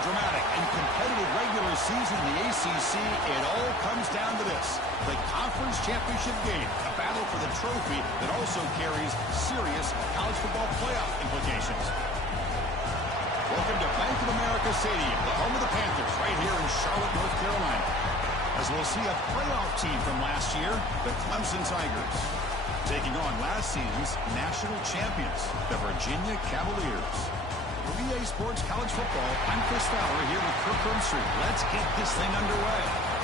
dramatic and competitive regular season in the ACC, it all comes down to this: the conference championship game, a battle for the trophy that also carries serious college football playoff implications. Welcome to Bank of America Stadium, the home of the Panthers, right here in Charlotte, North Carolina. As we'll see a playoff team from last year, the Clemson Tigers, taking on last season's national champions, the Virginia Cavaliers. For EA Sports College Football, I'm Chris Fowler here with Kirk Herbstreit. Let's get this thing underway.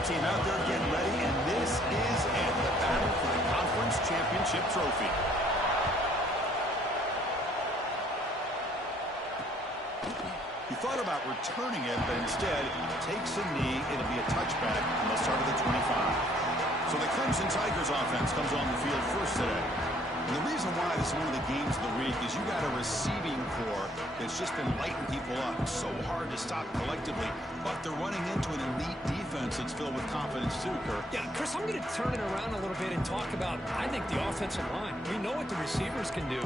Team out there getting ready, and this is it, the battle for the conference championship trophy. He thought about returning it, but instead takes a knee. It'll be a touchback, and they'll start at the 25. So the Clemson Tigers offense comes on the field first today. And the reason why this is one of the games of the week is you got a receiving core that's just been lighting people up. So hard to stop collectively, but they're running into an elite defense that's filled with confidence too, Kirk. Yeah, Chris, I'm going to turn it around a little bit and talk about, I think, the offensive line. We know what the receivers can do.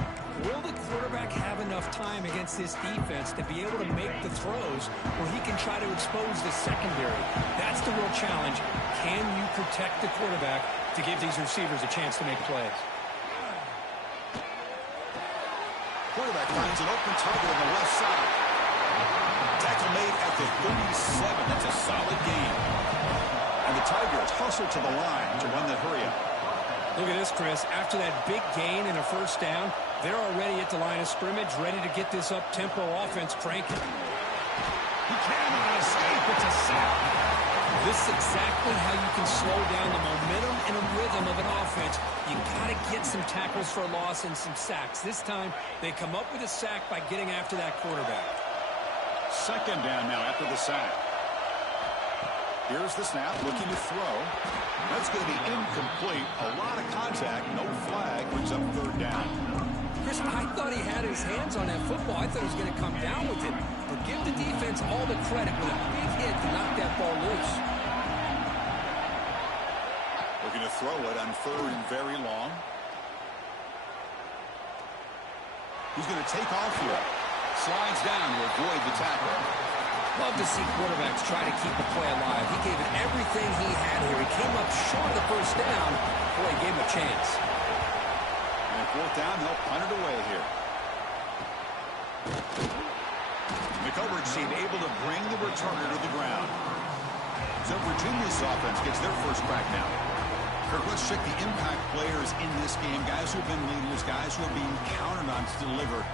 Will the quarterback have enough time against this defense to be able to make the throws where he can try to expose the secondary? That's the real challenge. Can you protect the quarterback to give these receivers a chance to make plays? Quarterback finds an open target on the left side. Tackle made at the 37. That's a solid gain. And the Tigers hustle to the line to run the hurry-up. Look at this, Chris. After that big gain and a first down, they're already at the line of scrimmage, ready to get this up-tempo offense cranking. He cannot escape. It's a sack. This is exactly how you can slow down the momentum and a rhythm of an offense. You got to get some tackles for a loss and some sacks. This time, they come up with a sack by getting after that quarterback. Second down now after the sack. Here's the snap, looking to throw. That's going to be incomplete. A lot of contact, no flag, brings up third down. Chris, I thought he had his hands on that football. I thought he was going to come down with it. But give the defense all the credit with a big hit to knock that ball loose. Looking to throw it on third and very long. He's going to take off here. Slides down to avoid the tackle. Love to see quarterbacks try to keep the play alive. He gave it everything he had here. He came up short of the first down. Boy, he gave him a chance. And fourth down, they'll punt it away here. The coverage team able to bring the returner to the ground. So Virginia's offense gets their first crack now. Kirk, let's check the impact players in this game. Guys who have been leaders, guys who are being counted on to deliver.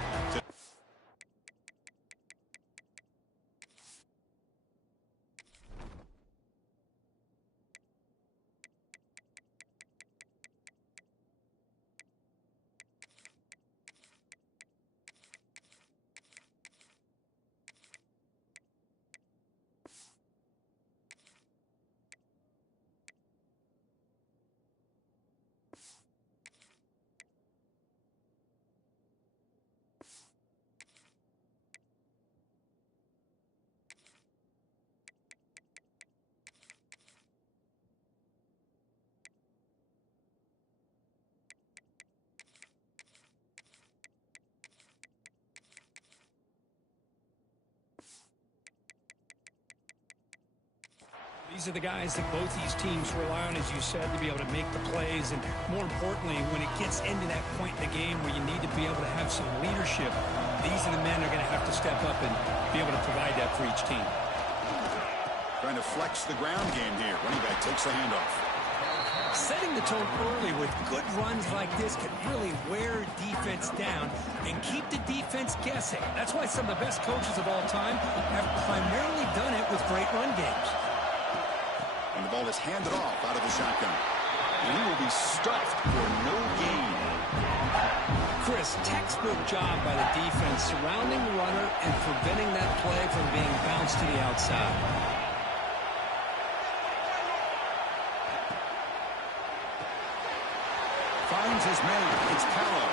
These are the guys that both these teams rely on, as you said, to be able to make the plays. And more importantly, when it gets into that point in the game where you need to be able to have some leadership, these are the men that are going to have to step up and be able to provide that for each team. Trying to flex the ground game here. Running back takes the handoff. Setting the tone early with good runs like this can really wear defense down and keep the defense guessing. That's why some of the best coaches of all time have primarily done it with great run games. And the ball is handed off out of the shotgun. And he will be stuffed for no gain. Chris, textbook job by the defense surrounding the runner and preventing that play from being bounced to the outside. Finds his man. It's Callow.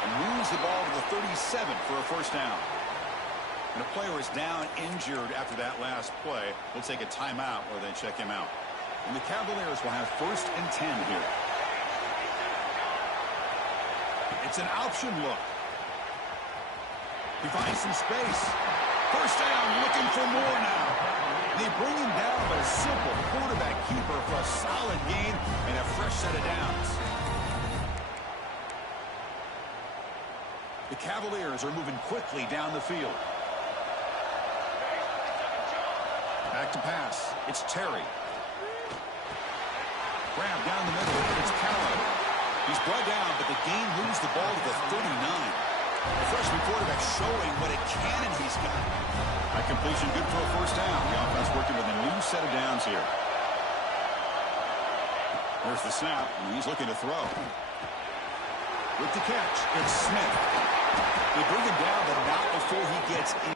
And moves the ball to the 37 for a first down. And a player is down injured after that last play. We'll take a timeout where they check him out. And the Cavaliers will have 1st and 10 here. It's an option look. He finds some space. First down, looking for more now. They bring him down, but a simple quarterback keeper for a solid gain and a fresh set of downs. The Cavaliers are moving quickly down the field. Back to pass. It's Terry. Grab down the middle. It's Callow. He's brought down, but the gain moves the ball to the 39. The freshman quarterback showing what a cannon he's got. A completion good for a first down. The offense working with a new set of downs here. There's the snap, and he's looking to throw. With the catch, it's Smith. They bring him down, but not before he gets in.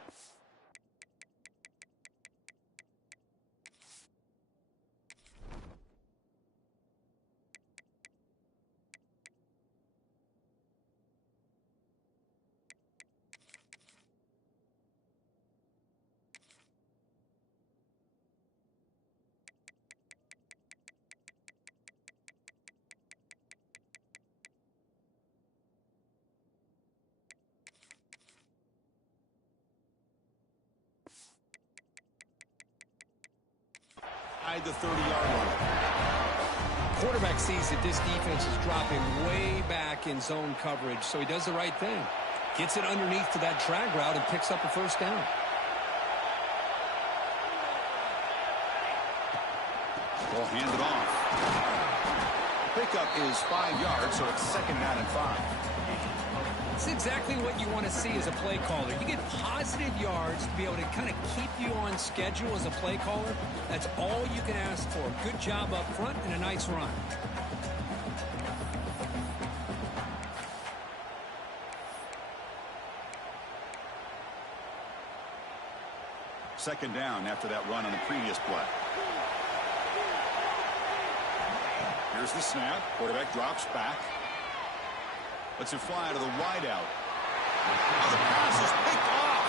The 30-yard line. Quarterback sees that this defense is dropping way back in zone coverage, so he does the right thing. Gets it underneath to that drag route and picks up a first down. We'll hand it off. Pickup is 5 yards, so it's 2nd down and 5. It's exactly what you want to see as a play caller. You get positive yards to be able to kind of keep you on schedule as a play caller. That's all you can ask for. Good job up front and a nice run. Second down after that run on the previous play. Here's the snap. Quarterback drops back. Lets it fly to the wideout. Oh, the pass is picked off.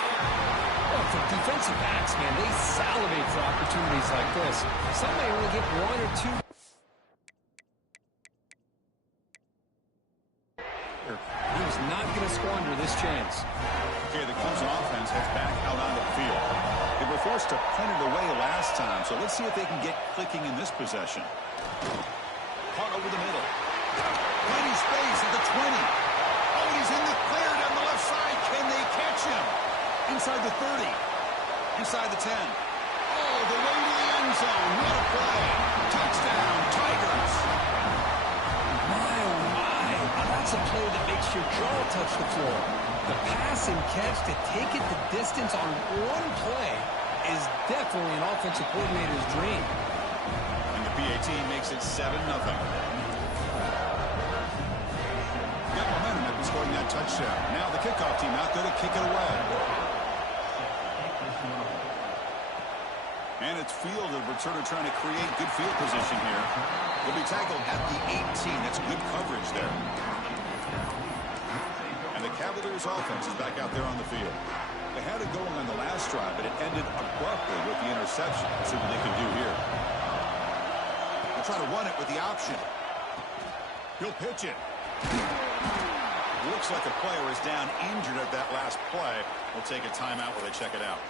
Well, for defensive backs, man, they salivate for opportunities like this. Some may only get 1 or 2. He was not going to squander this chance. Okay, the Clemson offense heads back out onto the field. They were forced to punt it away last time, so let's see if they can get clicking in this possession. Caught over the middle. Plenty space at the 20. Oh, he's in the clear down the left side. Can they catch him? Inside the 30. Inside the 10. Oh, the way to the end zone. What a play. Touchdown, Tigers. My, oh, my. Now that's a play that makes your jaw touch the floor. The pass and catch to take it the distance on one play is definitely an offensive coordinator's dream. And the PAT makes it 7-0. Got momentum after scoring that touchdown. Now the kickoff team out there to kick it away. And it's field of returner trying to create good field position here. They'll be tackled at the 18. That's good coverage there. And the Cavaliers offense is back out there on the field. They had it going on the last drive, but it ended abruptly with the interception. Let's see what they can do here. They'll try to run it with the option. He'll pitch it. Looks like a player is down injured at that last play. We'll take a timeout where they check it out.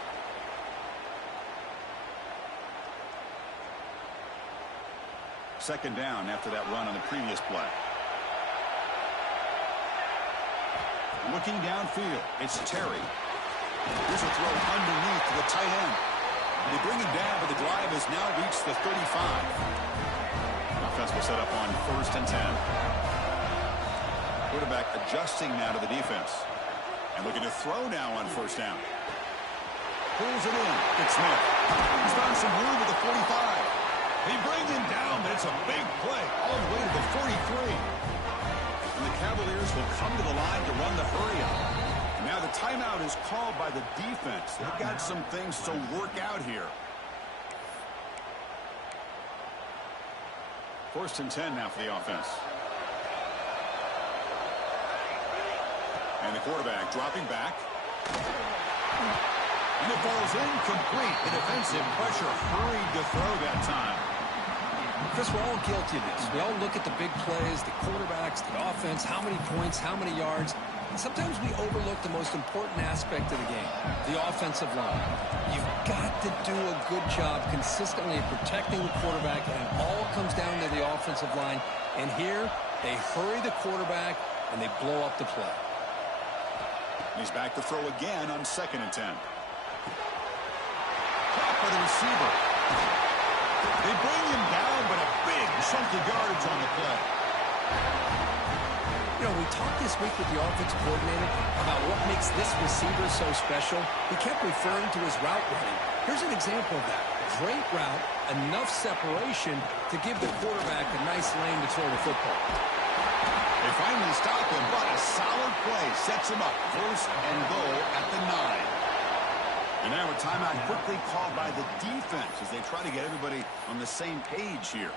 Second down after that run on the previous play. Looking downfield, it's Terry. Here's a throw underneath to the tight end. They bring him down, but the drive has now reached the 35. Offense will set up on 1st and 10. Quarterback adjusting now to the defense. And looking to throw now on 1st down. Pulls it in. It's Smith. He's found some room at the 45. He brings him down, but it's a big play all the way to the 43. And the Cavaliers will come to the line to run the hurry-up. Now the timeout is called by the defense. They've got some things to work out here. 1st and 10 now for the offense. And the quarterback dropping back. And it falls incomplete. The defensive pressure hurried to throw that time. Chris, we're all guilty of this. We all look at the big plays, the quarterbacks, the offense, how many points, how many yards. And sometimes we overlook the most important aspect of the game, the offensive line. You've got to do a good job consistently of protecting the quarterback, and it all comes down to the offensive line. And here, they hurry the quarterback, and they blow up the play. He's back to throw again on 2nd and 10. Caught by the receiver. They bring him down, but a big chunk of yardage on the play. You know, we talked this week with the offensive coordinator about what makes this receiver so special. He kept referring to his route running. Here's an example of that. Great route, enough separation to give the quarterback a nice lane to throw the football. They finally stop him, but a solid play sets him up. 1st and goal at the 9. And now a timeout quickly called by the defense as they try to get everybody on the same page here.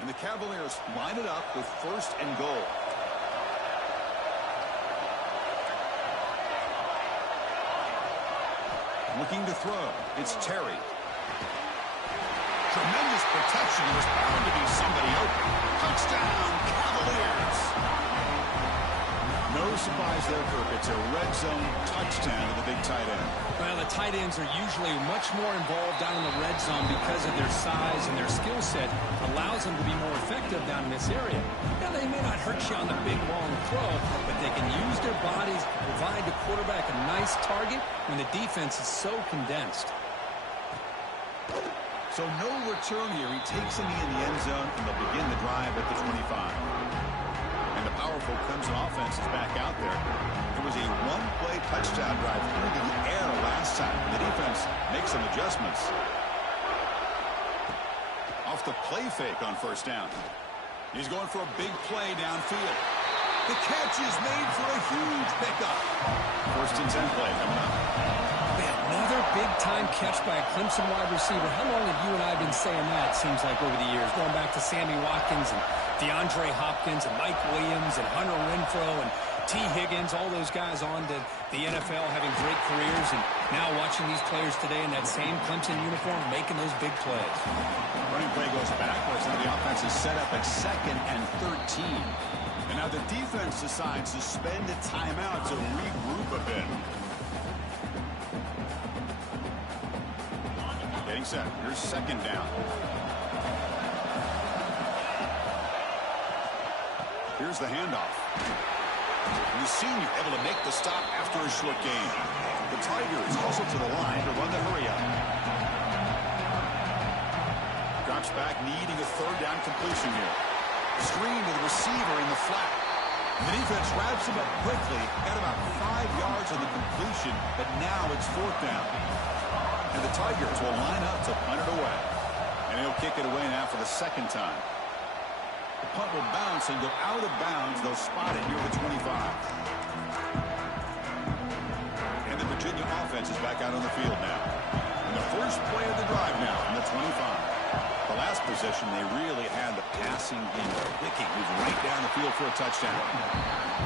And the Cavaliers line it up with 1st and goal. Looking to throw. It's Terry. Tremendous protection. There's bound to be somebody open. Touchdown, Cavaliers. No surprise there, Kirk. It's a red zone touchdown to the big tight end. Well, the tight ends are usually much more involved down in the red zone because of their size and their skill set allows them to be more effective down in this area. Now, they may not hurt you on the big, long throw, but they can use their bodies to provide the quarterback a nice target when the defense is so condensed. So no return here. He takes him in the end zone, and they'll begin the drive at the 25. And the powerful Clemson offense is back out there. It was a one-play touchdown drive through the air last time. The defense makes some adjustments. Off the play fake on 1st down. He's going for a big play downfield. The catch is made for a huge pickup. 1st and 10 play coming up. Another big-time catch by a Clemson wide receiver. How long have you and I been saying that, it seems like, over the years? Going back to Sammy Watkins and DeAndre Hopkins and Mike Williams and Hunter Renfrow and T. Higgins, all those guys on to the NFL having great careers, and now watching these players today in that same Clemson uniform making those big plays. Running play goes backwards. Now the offense is set up at 2nd and 13. And now the defense decides to spend a timeout to regroup a bit. Getting set. Here's 2nd down. Here's the handoff. And the senior able to make the stop after a short gain. The Tigers also to the line to run the hurry up. Drops back, needing a 3rd down completion here. Screen to the receiver in the flat. The defense wraps him up quickly. Got about 5 yards on the completion, but now it's 4th down. And the Tigers will line up to punt it away. And he'll kick it away now for the 2nd time. The punt will bounce and go out of bounds. They'll spot it near the 25. And the Virginia offense is back out on the field now. And the first play of the drive now on the 25. The last possession, they really had the passing game clicking. Moves right down the field for a touchdown.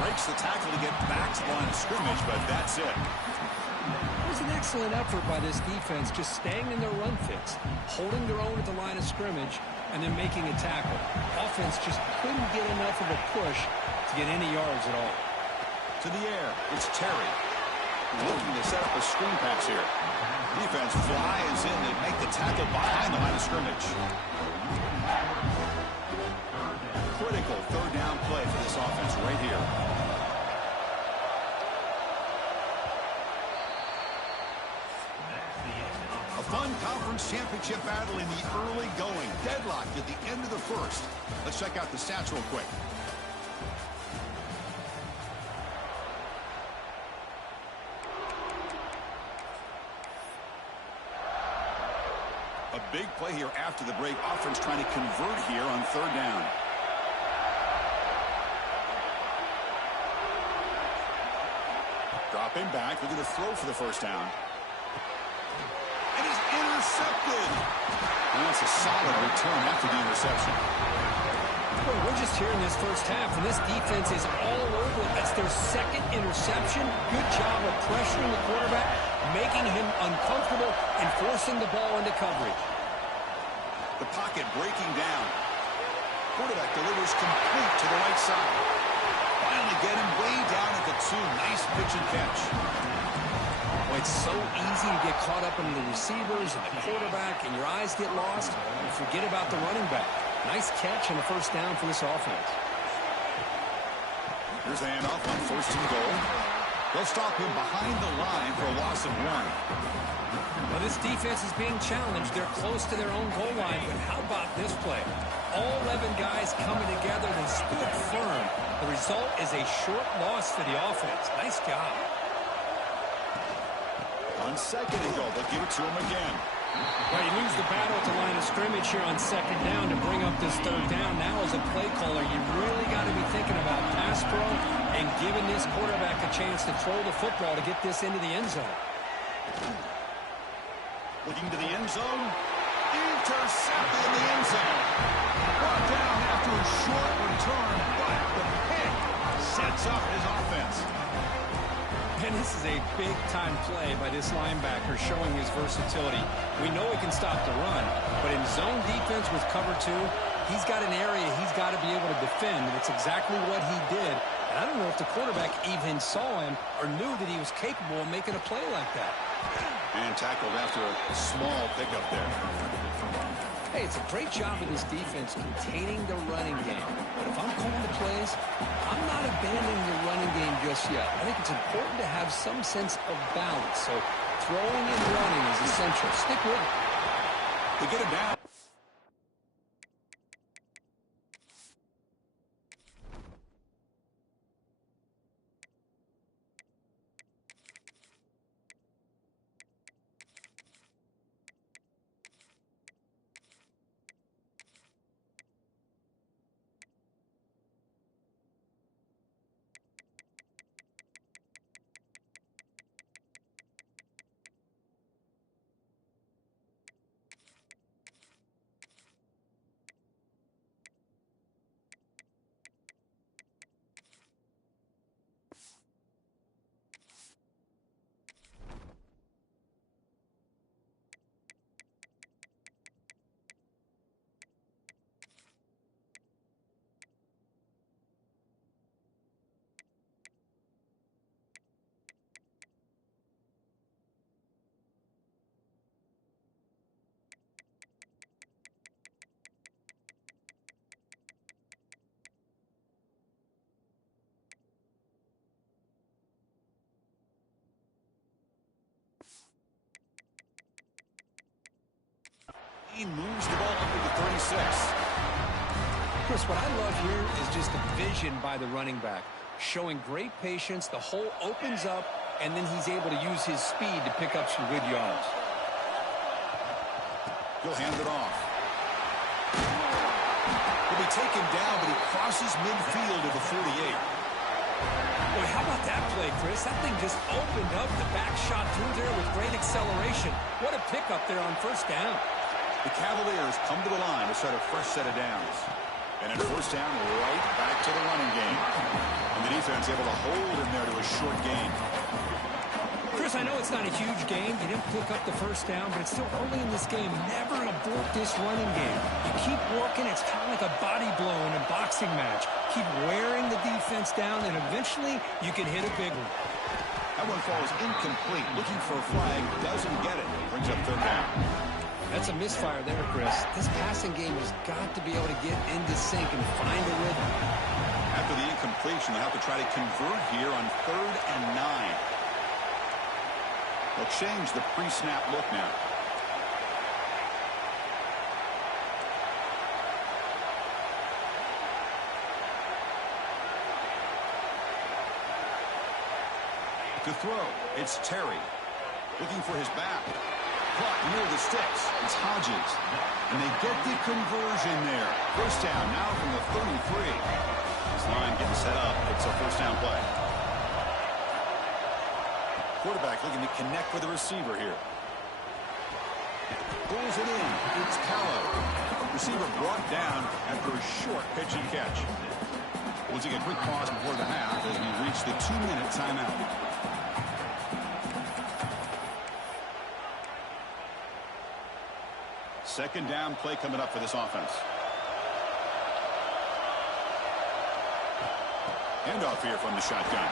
Breaks the tackle to get back to the line of scrimmage, but that's it. It was an excellent effort by this defense, just staying in their run fits, holding their own at the line of scrimmage, and then making a tackle. Offense just couldn't get enough of a push to get any yards at all. To the air, it's Terry. Looking to set up a screen pass here. Defense flies in. They make the tackle behind the line of scrimmage. Critical 3rd down play for this offense right here. A fun conference championship battle in the early going. Deadlocked at the end of the 1st. Let's check out the stats real quick. A big play here after the break. Offense trying to convert here on 3rd down. Dropping back. Looking to throw for the 1st down. And he's intercepted. And that's a solid return after the interception. Well, we're just here in this first half, and this defense is all over it. That's their second interception. Good job of pressuring the quarterback, making him uncomfortable, and forcing the ball into coverage. The pocket breaking down. Quarterback delivers complete to the right side. Finally get him way down at the 2. Nice pitch and catch. Well, it's so easy to get caught up in the receivers and the quarterback, and your eyes get lost. You forget about the running back. Nice catch and a first down for this offense. Here's the handoff on 1st and goal. They'll stop him behind the line for a loss of 1. Well, this defense is being challenged. They're close to their own goal line, but how about this play? All 11 guys coming together. They stood firm. The result is a short loss for the offense. Nice job. On 2nd and goal, they'll give it to him again. Well, he loses the battle at the line of scrimmage here on 2nd down to bring up this 3rd down. Now, as a play caller, you really got to be thinking about pass pro and giving this quarterback a chance to throw the football to get this into the end zone. Looking to the end zone. Intercepted in the end zone. Brought down after a short return, but the pick sets up his offense. And this is a big-time play by this linebacker showing his versatility. We know he can stop the run, but in zone defense with cover 2, he's got an area he's got to be able to defend, and it's exactly what he did. And I don't know if the quarterback even saw him or knew that he was capable of making a play like that. And tackled after a small pickup there. Hey, it's a great job of this defense containing the running game. But if I'm calling the plays, I'm not abandoning the running game just yet. I think it's important to have some sense of balance. So throwing and running is essential. Stick with it. They get it down. He moves the ball up to the 36. Chris, what I love here is just the vision by the running back. Showing great patience, the hole opens up, and then he's able to use his speed to pick up some good yards. He'll hand it off. He'll be taken down, but he crosses midfield to the 48. Boy, how about that play, Chris? That thing just opened up. The back shot through there with great acceleration. What a pickup there on 1st down. The Cavaliers come to the line to start a fresh set of downs. And in 1st down, right back to the running game. And the defense able to hold him there to a short gain. Chris, I know it's not a huge game. You didn't pick up the 1st down, but it's still early in this game. Never abort this running game. You keep working. It's kind of like a body blow in a boxing match. Keep wearing the defense down, and eventually you can hit a big one. That one falls incomplete. Looking for a flag. Doesn't get it. Brings up 3rd down. That's a misfire there, Chris. This passing game has got to be able to get into sync and find a rhythm. After the incompletion, they'll have to try to convert here on 3rd and 9. They'll change the pre-snap look now. To throw, it's Terry. Looking for his back. Caught near the sticks. It's Hodges. And they get the conversion there. 1st down now from the 33. This line getting set up. It's a 1st down play. Quarterback looking to connect with the receiver here. Pulls it in. It's Callow. Receiver brought down after a short pitch and catch. We'll take a quick pause before the half as we reach the 2-minute timeout. Second down play coming up for this offense. Handoff here from the shotgun.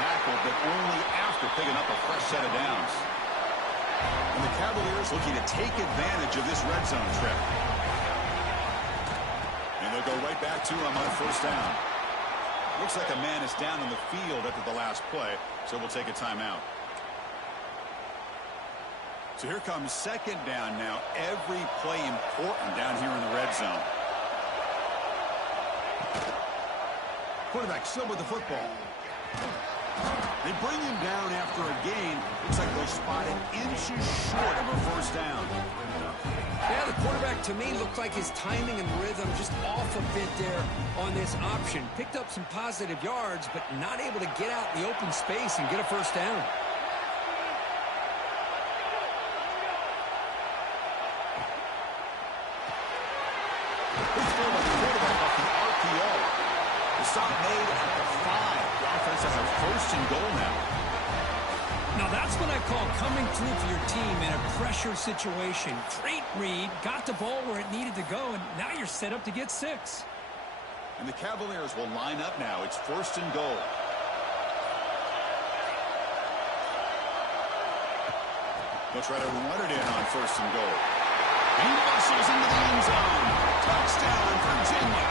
Tackled, but only after picking up a fresh set of downs. And the Cavaliers looking to take advantage of this red zone trip. And they'll go right back to him on first down. Looks like a man is down in the field after the last play, so we'll take a timeout. So here comes second down now. Every play important down here in the red zone. Quarterback still with the football. They bring him down after a gain. Looks like they'll spot it inches short of a first down. Yeah, the quarterback to me looked like his timing and rhythm just off a bit there on this option. Picked up some positive yards, but not able to get out in the open space and get a first down. This throw by the quarterback off the RPO. The stop made at the 5. The offense has a first and goal now. Now that's what I call coming through for your team in a pressure situation. Great read, got the ball where it needed to go, and now you're set up to get 6. And the Cavaliers will line up now. It's first and goal. They'll try to run it in on first and goal. He muscles into the end zone. Touchdown, Virginia.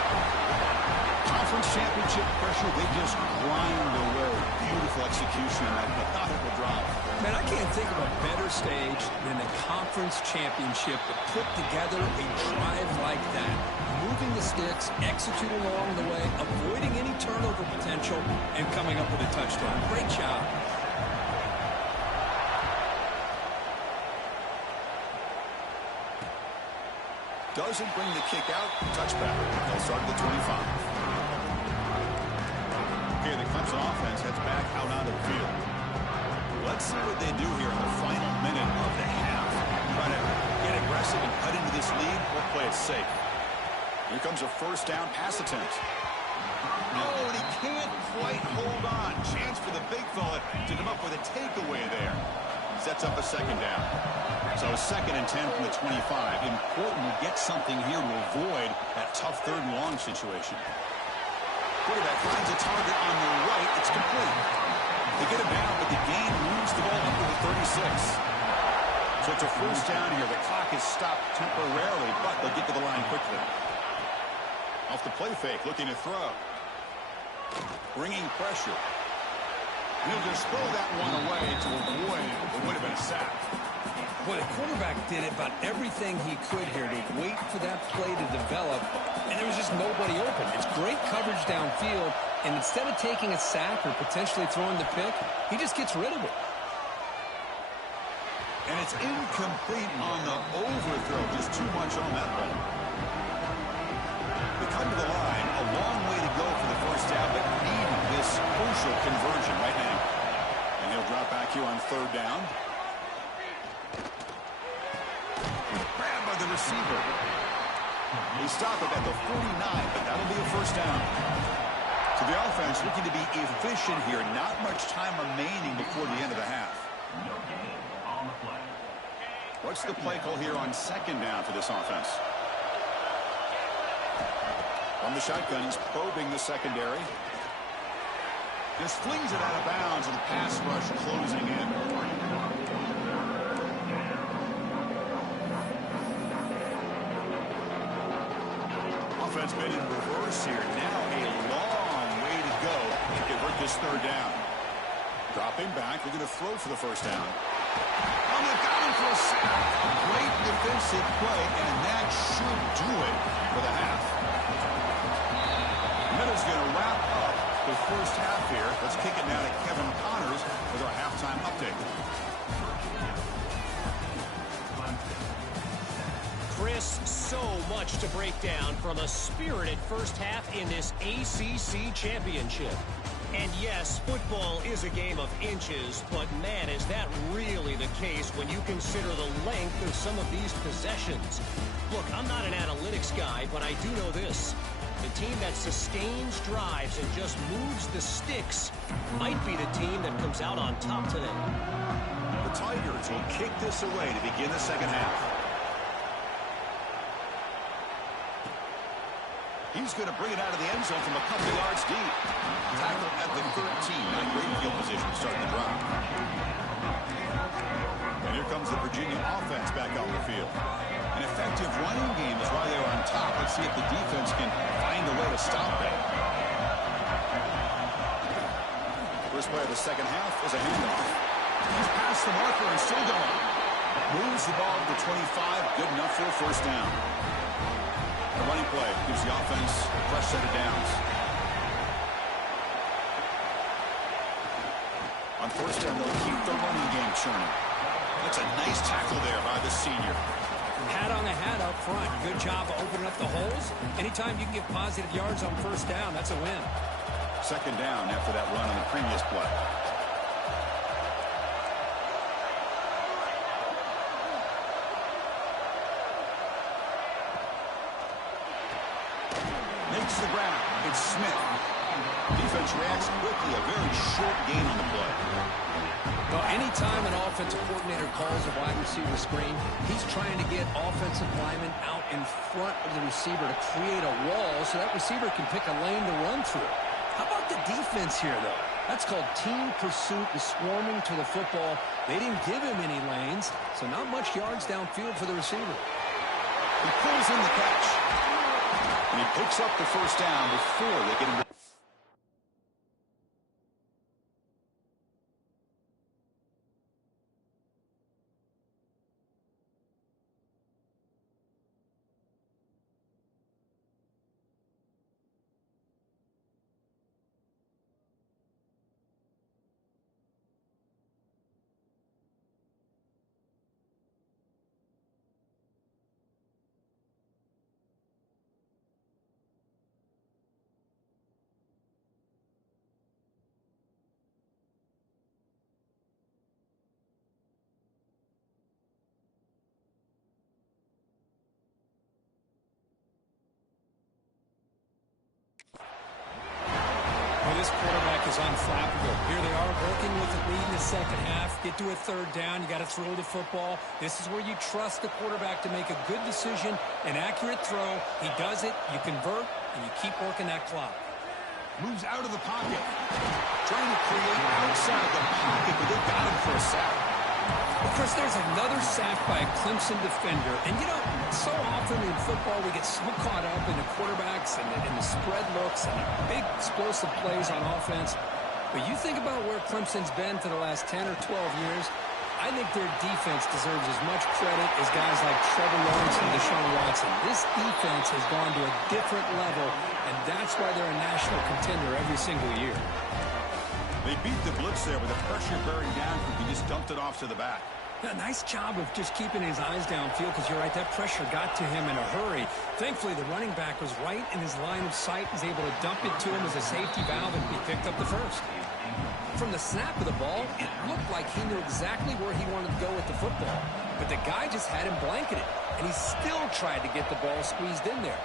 Conference championship pressure, they just grind away. Beautiful execution on that methodical drop. Man, I can't think of a better stage than the conference championship to put together a drive like that. Moving the sticks, executing along the way, avoiding any turnover potential, and coming up with a touchdown. Great job. Doesn't bring the kick out. Touchback. They'll start at the 25. Okay, the Clemson offense heads back out onto the field. Let's see what they do here in the final minute of the half. Try to get aggressive and cut into this lead or play it safe. Here comes a first down pass attempt. Oh, and he can't quite hold on. Chance for the big fella to come up with a takeaway there. Sets up a second down. So second and 10 from the 25. Important to get something here to avoid that tough third and long situation. Quarterback finds a target on the right. It's complete. They get him down, but the gain moves the ball up to the 36. So it's a first down here. The clock is stopped temporarily, but they'll get to the line quickly. Off the play fake, looking to throw. Bringing pressure. And he'll just throw that one away to avoid what would have been a sack. Boy, the quarterback did about everything he could here to wait for that play to develop, and there was just nobody open. It's great coverage downfield, and instead of taking a sack or potentially throwing the pick, he just gets rid of it. And it's incomplete on the overthrow. Just too much on that ball. They come to the line. A long way to go for the first down, but need this crucial conversion right now. And he'll drop back here on third down. Grabbed by the receiver. They stop it at the 49, but that'll be a first down. So the offense looking to be efficient here. Not much time remaining before the end of the half. What's the play call here on second down for this offense? From the shotgun, he's probing the secondary. Just flings it out of bounds, and the pass rush closing in. Offense made in reverse here. Now a long way to go to convert this third down. Dropping back, looking to throw for the first down. Oh, they've got him for a sack. A great defensive play, and that should do it for the half. Minutes going to wrap up the first half here. Let's kick it now to Kevin Connors with our halftime update. Chris, so much to break down from a spirited first half in this ACC championship. And yes, football is a game of inches, but man, is that really the case when you consider the length of some of these possessions. Look, I'm not an analytics guy, but I do know this. The team that sustains drives and just moves the sticks might be the team that comes out on top today. The Tigers will kick this away to begin the second half. He's going to bring it out of the end zone from a couple yards deep. Tackled at the 13. Not great field position to start the drive. And here comes the Virginia offense back on the field. An effective running game is why they're on top. Let's see if the defense can find a way to stop it. First play of the second half is a handoff. He's past the marker and still going. Moves the ball to the 25. Good enough for a first down. The running play gives the offense a fresh set of downs. On first down, they'll keep the running game churning. That's a nice tackle there by the senior. Hat on the hat up front. Good job of opening up the holes. Anytime you can get positive yards on first down, that's a win. Second down after that run on the previous play. Makes the ground. It's Smith. Defense reacts quickly. A very short gain on the play. Well, anytime an offensive coordinator calls a wide receiver screen, he's trying to get offensive linemen out in front of the receiver to create a wall so that receiver can pick a lane to run through. How about the defense here, though? That's called team pursuit and swarming to the football. They didn't give him any lanes, so not much yards downfield for the receiver. He pulls in the catch. And he picks up the first down before they get him. This quarterback is unflappable. Here they are working with the lead in the second half. Get to a third down. You got to throw the football. This is where you trust the quarterback to make a good decision, an accurate throw. He does it. You convert, and you keep working that clock. Moves out of the pocket. Trying to create outside the pocket, but they got him for a sack. Well, Chris, there's another sack by a Clemson defender. And, you know, so often in football we get so caught up in the quarterbacks and the spread looks and the big explosive plays on offense. But you think about where Clemson's been for the last 10 or 12 years, I think their defense deserves as much credit as guys like Trevor Lawrence and Deshaun Watson. This defense has gone to a different level, and that's why they're a national contender every single year. They beat the blitz there with the pressure bearing down. He just dumped it off to the back. Yeah, nice job of just keeping his eyes downfield because you're right, that pressure got to him in a hurry. Thankfully, the running back was right in his line of sight. He's able to dump it to him as a safety valve, and he picked up the first. From the snap of the ball, it looked like he knew exactly where he wanted to go with the football. But the guy just had him blanketed, and he still tried to get the ball squeezed in there.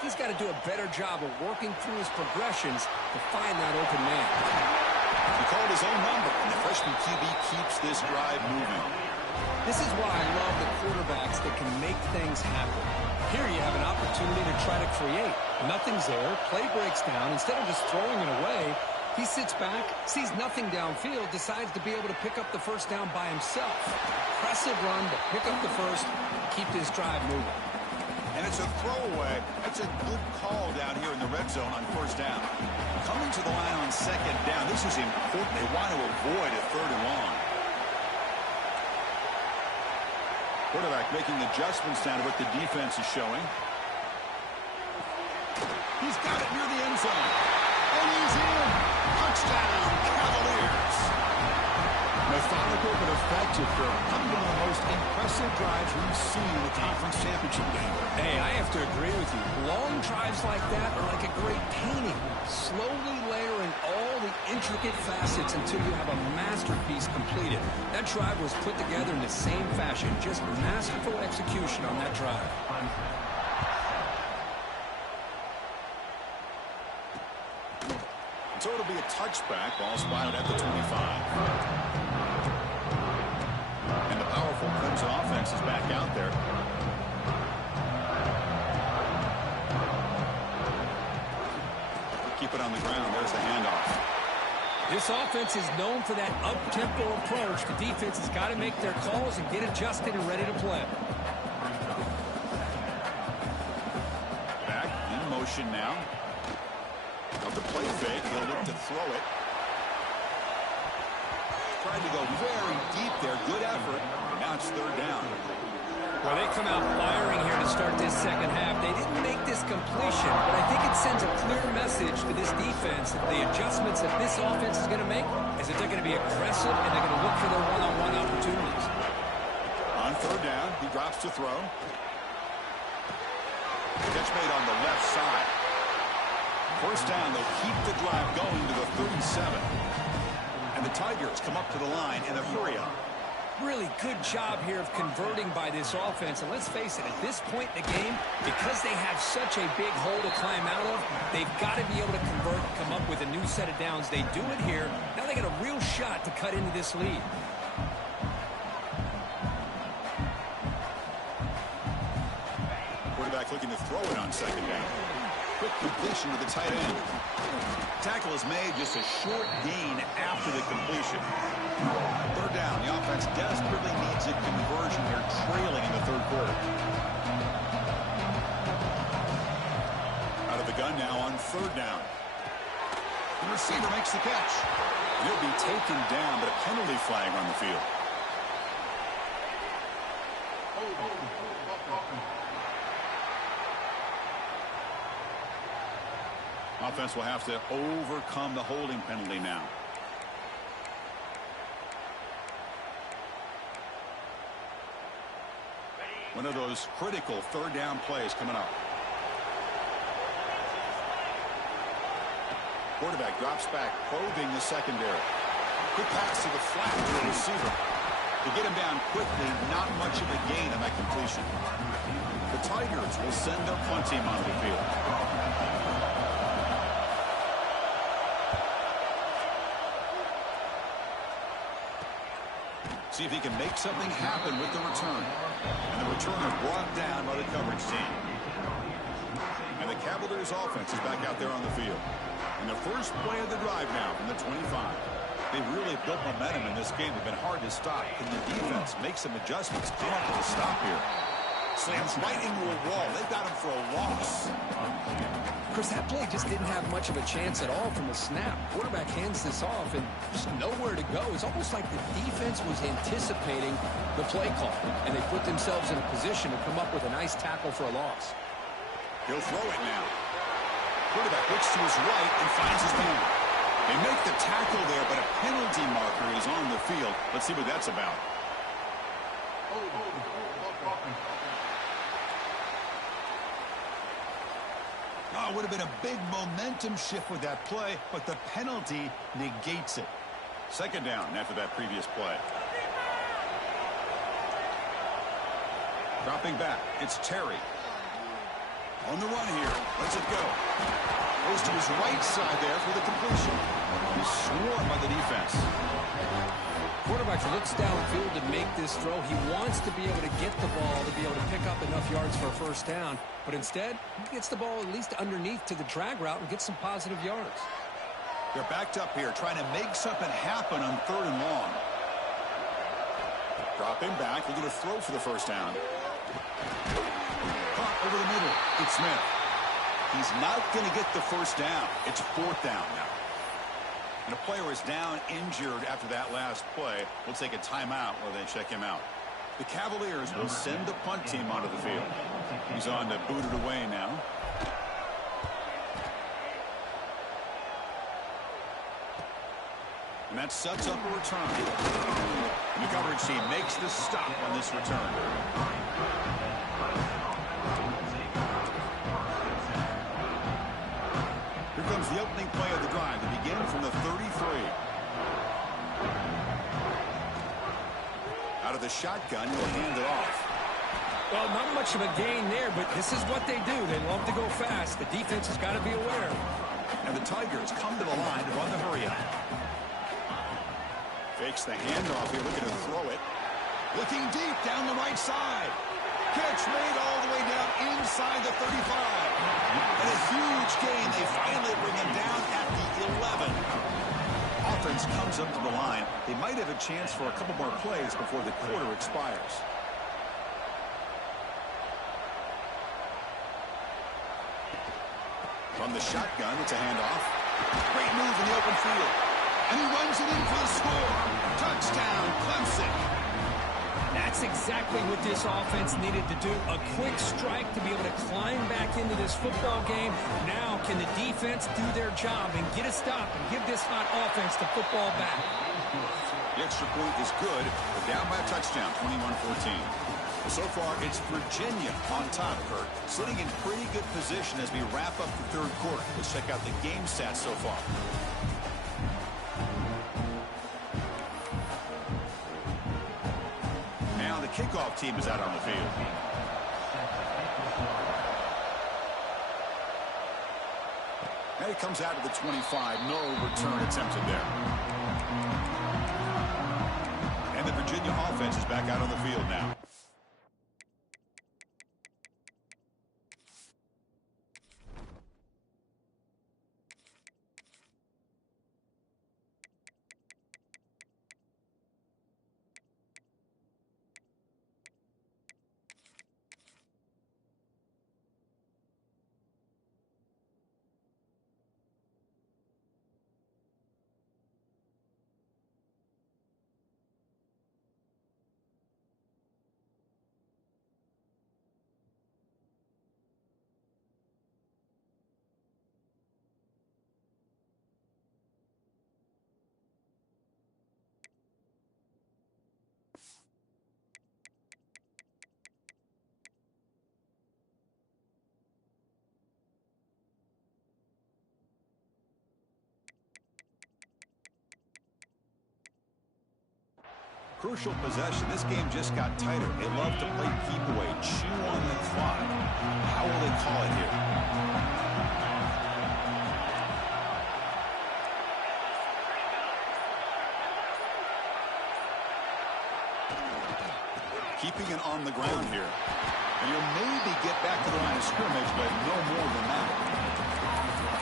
He's got to do a better job of working through his progressions to find that open man. He called his own number, and the freshman QB keeps this drive moving. This is why I love the quarterbacks that can make things happen. Here you have an opportunity to try to create. Nothing's there. Play breaks down. Instead of just throwing it away, he sits back, sees nothing downfield, decides to be able to pick up the first down by himself. Impressive run to pick up the first, keep this drive moving. And it's a throwaway. That's a good call down here in the red zone on first down. Coming to the line on second down. This is important. They want to avoid a third and long. Quarterback making adjustments down to what the defense is showing. He's got it near the end zone. And he's in. Touchdown, Cavaliers. No Methodical but effective, probably one of the most impressive drives we've seen in the conference championship game. Hey, I have to agree with you. Long drives like that are like a great painting, slowly layering all the intricate facets until you have a masterpiece completed. That drive was put together in the same fashion, just masterful execution on that drive. So it'll be a touchback. Ball spotted at the 25. And the powerful Clemson offense is back out there. Keep it on the ground. There's the handoff. This offense is known for that up-tempo approach. The defense has got to make their calls and get adjusted and ready to play. Back in motion now. Of the play fake, he'll look to throw it. Tried to go very deep there. Good effort. Now it's third down. Well, they come out firing here to start this second half. They didn't make this completion, but I think it sends a clear message to this defense that the adjustments that this offense is going to make is that they're going to be aggressive and they're going to look for their one-on-one opportunities. On third down, he drops to throw. Catch made on the left side. First down, they'll keep the drive going to the 37. And the Tigers come up to the line in a hurry up. Really good job here of converting by this offense. And let's face it, at this point in the game, because they have such a big hole to climb out of, they've got to be able to convert and come up with a new set of downs. They do it here. Now they got a real shot to cut into this lead. Quarterback looking to throw it on second down. Quick completion to the tight end. Tackle is made, just a short gain after the completion. Third down, the offense desperately needs a conversion. They're trailing in the third quarter. Out of the gun now on third down. The receiver makes the catch. He'll be taken down, but a penalty flag on the field. Offense will have to overcome the holding penalty now. One of those critical third down plays coming up. Quarterback drops back, probing the secondary. Quick pass to the flat to the receiver. To get him down quickly, not much of a gain on that completion. The Tigers will send their punt team onto the field. See if he can make something happen with the return. And the returner brought down by the coverage team. And the Cavaliers offense is back out there on the field. And the first play of the drive now from the 25. They've really built momentum in this game. They've been hard to stop. Can the defense make some adjustments? Come up with a stop here. Slams right into a wall. They've got him for a loss. Of course, that play just didn't have much of a chance at all from the snap. Quarterback hands this off and just nowhere to go. It's almost like the defense was anticipating the play call, and they put themselves in a position to come up with a nice tackle for a loss. He'll throw it now. Quarterback looks to his right and finds his man. They make the tackle there, but a penalty marker is on the field. Let's see what that's about. Oh, it would have been a big momentum shift with that play, but the penalty negates it. Second down after that previous play. Dropping back, it's Terry. On the run here, lets it go. Goes to his right side there for the completion. He's swarmed by the defense. Quarterback looks downfield to make this throw. He wants to be able to get the ball to be able to pick up enough yards for a first down. But instead, he gets the ball at least underneath to the drag route and gets some positive yards. They're backed up here trying to make something happen on third and long. Dropping back, looking to throw for the first down. Caught over the middle. It's Smith. He's not going to get the first down. It's fourth down now. And a player is down injured after that last play. We'll take a timeout while they check him out. The Cavaliers will send the punt team onto the field. He's on to boot it away now. And That sets up a return. The coverage team makes the stop on this return. Here comes the opening play of the drive to begin from the 33. Out of the shotgun, he'll hand it off. Well, not much of a gain there, but this is what they do. They love to go fast. The defense has got to be aware. And the Tigers come to the line to run the hurry-up. Fakes the handoff here, looking to throw it. Looking deep down the right side. Catch made all the way down inside the 35. And a huge gain. They finally bring him down at the 11. Offense comes up to the line. They might have a chance for a couple more plays before the quarter expires. From the shotgun, it's a handoff. Great move in the open field. And he runs it in for the score. Touchdown, Clemson. That's exactly what this offense needed to do. A quick strike to be able to climb back into this football game. Now can the defense do their job and get a stop and give this hot offense the football back? The extra point is good. They're down by a touchdown, 21-14. So far, it's Virginia on top, Kurt. Sitting in pretty good position as we wrap up the third quarter. Let's check out the game stats so far. Now the kickoff team is out on the field. And it comes out of the 25. No return attempted there. And the Virginia offense is back out on the field now. Crucial possession. This game just got tighter. They love to play keep away, chew on the clock. How will they call it here? Keeping it on the ground here. And you'll maybe get back to the line of scrimmage, but no more than that.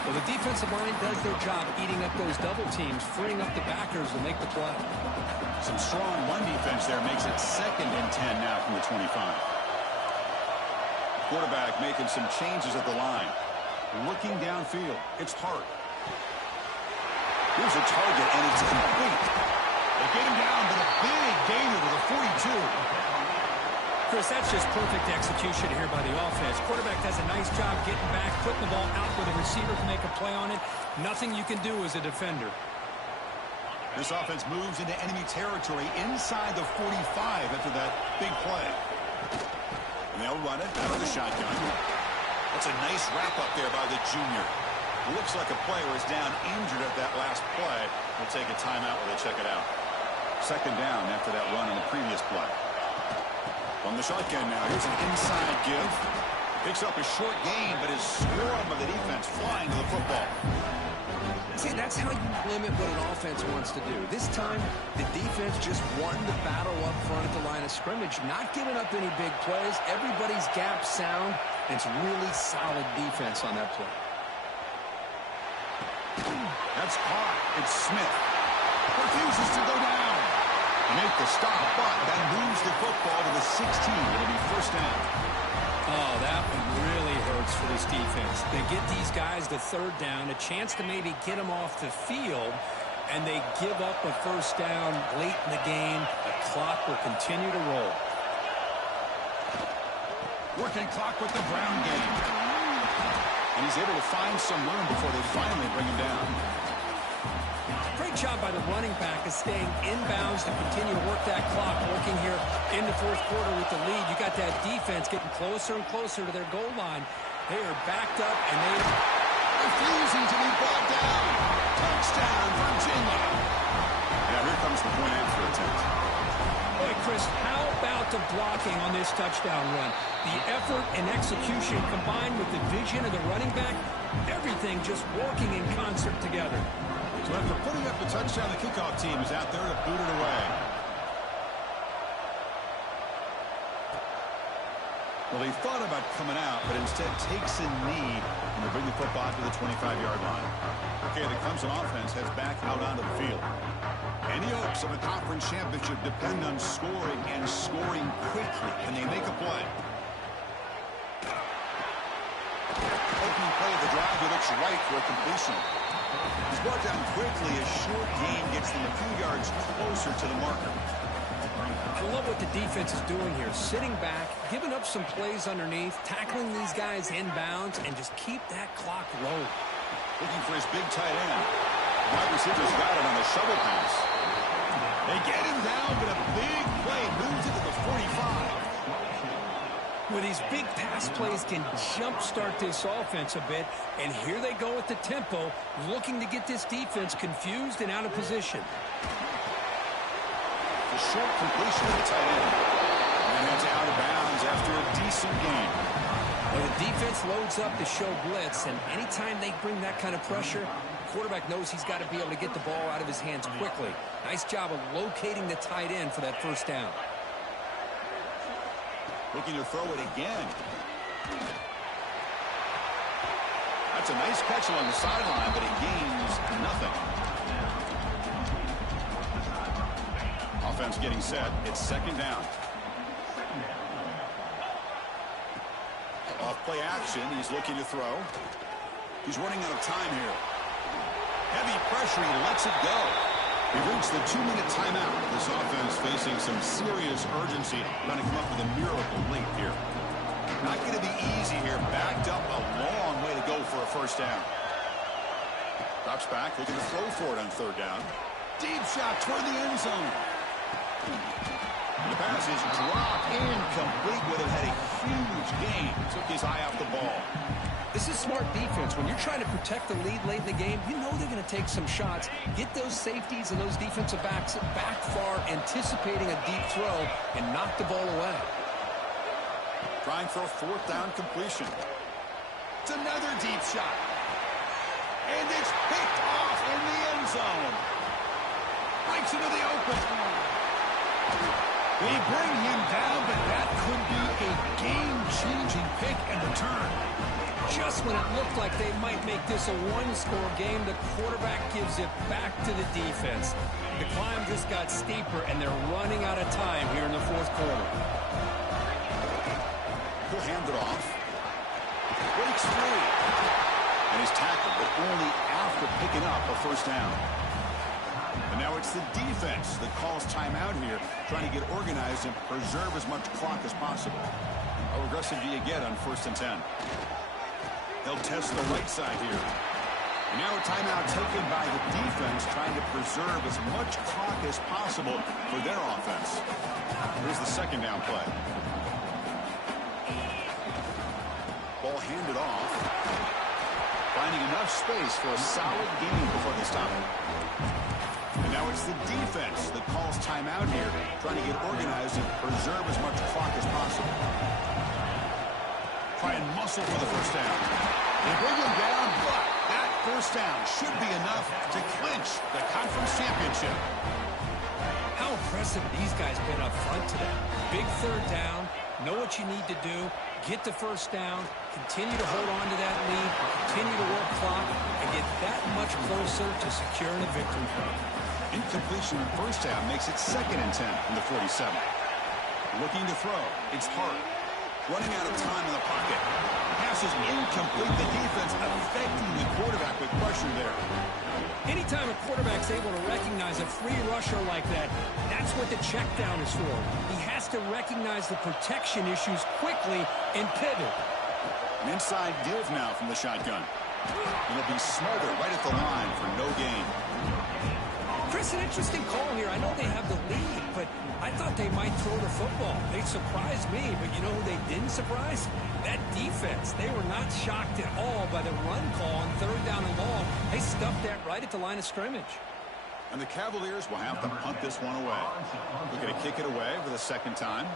Well, the defensive line does their job eating up those double teams, freeing up the backers to make the play. Some strong run defense there makes it 2nd and 10 now from the 25. Quarterback making some changes at the line. Looking downfield. It's Hart. Here's a target, and it's complete. They get him down, but a big gainer to the 42. Chris, that's just perfect execution here by the offense. Quarterback does a nice job getting back, putting the ball out where the receiver can make a play on it. Nothing you can do as a defender. This offense moves into enemy territory inside the 45 after that big play. And they'll run it out of the shotgun. That's a nice wrap-up there by the junior. Looks like a player is down injured at that last play. We'll take a timeout while they check it out. 2nd down after that run on the previous play. From the shotgun now, here's an inside give. Picks up a short gain, but his swarm of the defense flying to the football. See, that's how you limit what an offense wants to do. This time, the defense just won the battle up front at the line of scrimmage, not giving up any big plays. Everybody's gap sound, and it's really solid defense on that play. That's caught. It's Smith. Refuses to go down. Make the stop, but that moves the football to the 16. It'll be 1st down. Oh, that one really hurts for this defense. They get these guys the 3rd down, a chance to maybe get them off the field, and they give up a 1st down late in the game. The clock will continue to roll. Working clock with the Brown game. And he's able to find some room before they finally bring him down. Great Great job by the running back of staying inbounds to continue to work that clock. Working here in the fourth quarter with the lead. You got that defense getting closer and closer to their goal line. They are backed up and they are refusing to be brought down. Touchdown, Virginia. Now here comes the point after attempt. Boy, Chris, how about the blocking on this touchdown run? The effort and execution combined with the vision of the running back, everything just working in concert together. So after putting up the touchdown, the kickoff team is out there to boot it away. Well, he thought about coming out, but instead takes a knee and they bring the football to the 25-yard line. Okay, the Clemson offense heads back out onto the field. Any hopes of a conference championship depend on scoring and scoring quickly. Can they make a play? Opening play of the drive, he looks right for a completion. He's brought down quickly. A short gain gets them a few yards closer to the marker. I love what the defense is doing here. Sitting back, giving up some plays underneath, tackling these guys inbounds, and just keep that clock rolling. Looking for his big tight end. Wide receivers got it on the shovel pass. They get him down, but a big play moves it to the 45. With these big pass plays can jumpstart this offense a bit, and here they go at the tempo, looking to get this defense confused and out of position. A short completion to the tight end. And it's out of bounds after a decent gain. Well, the defense loads up to show blitz, and anytime they bring that kind of pressure, the quarterback knows he's got to be able to get the ball out of his hands quickly. Nice job of locating the tight end for that first down. Looking to throw it again. That's a nice catch along the sideline, but he gains nothing. Offense getting set. It's second down. Off play action. He's looking to throw. He's running out of time here. Heavy pressure. He lets it go. We reached the 2-minute timeout. This offense facing some serious urgency, trying to come up with a miracle late here. Not going to be easy here. Backed up a long way to go for a first down. Drops back, looking to throw for it on third down. Deep shot toward the end zone. The pass is dropped incomplete, but it had a huge gain. Took his eye off the ball. This is smart defense. When you're trying to protect the lead late in the game, you know they're going to take some shots, get those safeties and those defensive backs back far, anticipating a deep throw, and knock the ball away. Trying for a fourth down completion. It's another deep shot. And it's picked off in the end zone. Breaks into the open. They bring him down, but that could be a game-changing pick and return. Just when it looked like they might make this a one-score game, the quarterback gives it back to the defense. The climb just got steeper, and they're running out of time here in the fourth quarter. He'll hand it off. Breaks free. And he's tackled, but only after picking up a first down. And now it's the defense that calls timeout here, trying to get organized and preserve as much clock as possible. How aggressive do you get on 1st and 10? They'll test the right side here. And now a timeout taken by the defense, trying to preserve as much clock as possible for their offense. Here's the second down play. Ball handed off. Finding enough space for a solid gain before they stop it. And now it's the defense that calls timeout here, trying to get organized and preserve as much clock as possible. Try and muscle for the first down. They bring him down, but that first down should be enough to clinch the conference championship. How impressive these guys been up front today. Big third down, know what you need to do, get the first down, continue to hold on to that lead, continue to work clock, and get that much closer to securing a victory. Incompletion in first down makes it 2nd and 10 from the 47. Looking to throw. It's hard. Running out of time in the pocket. Pass is incomplete. The defense affecting the quarterback with pressure there. Anytime a quarterback's able to recognize a free rusher like that, that's what the check down is for. He has to recognize the protection issues quickly and pivot. An inside give now from the shotgun. It'll be smothered right at the line for no gain. Chris, an interesting call here. I know they have the lead, but I thought they might throw the football. They surprised me, but you know who they didn't surprise? That defense. They were not shocked at all by the run call on 3rd down and long. They stuffed that right at the line of scrimmage. And the Cavaliers will have to punt this one away. We're going to kick it away for the second time.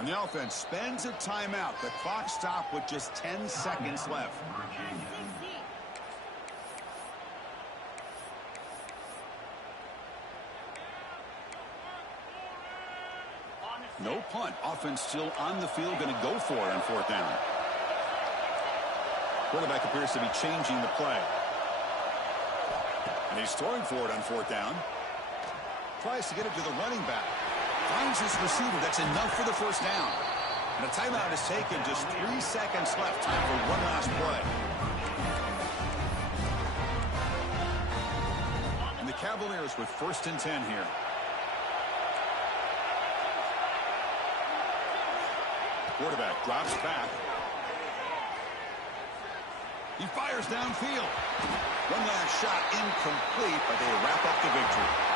And the offense spends a timeout. The clock stopped with just 10 seconds left. No punt. Offense still on the field, going to go for it on 4th down. Quarterback appears to be changing the play. And he's throwing for it on 4th down. Tries to get it to the running back. Finds his receiver. That's enough for the first down. And a timeout is taken. Just 3 seconds left. Time for one last play. And the Cavaliers with 1st and 10 here. Quarterback drops back. He fires downfield. One last shot incomplete, but they wrap up the victory.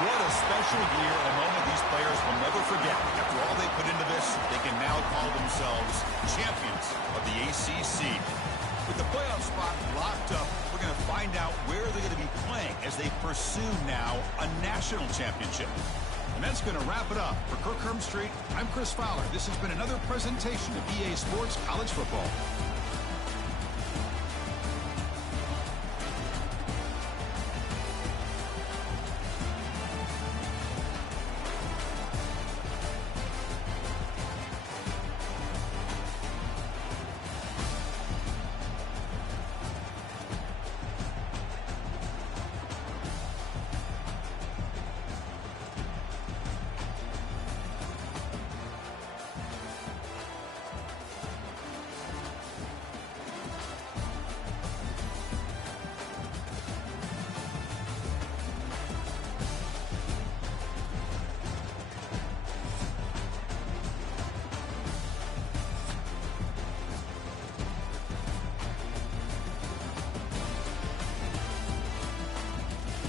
What a special year, a moment these players will never forget. After all they put into this, they can now call themselves champions of the ACC. With the playoff spot locked up, we're going to find out where they're going to be playing as they pursue now a national championship. And that's going to wrap it up. For Kirk Street, I'm Chris Fowler. This has been another presentation of EA Sports College Football.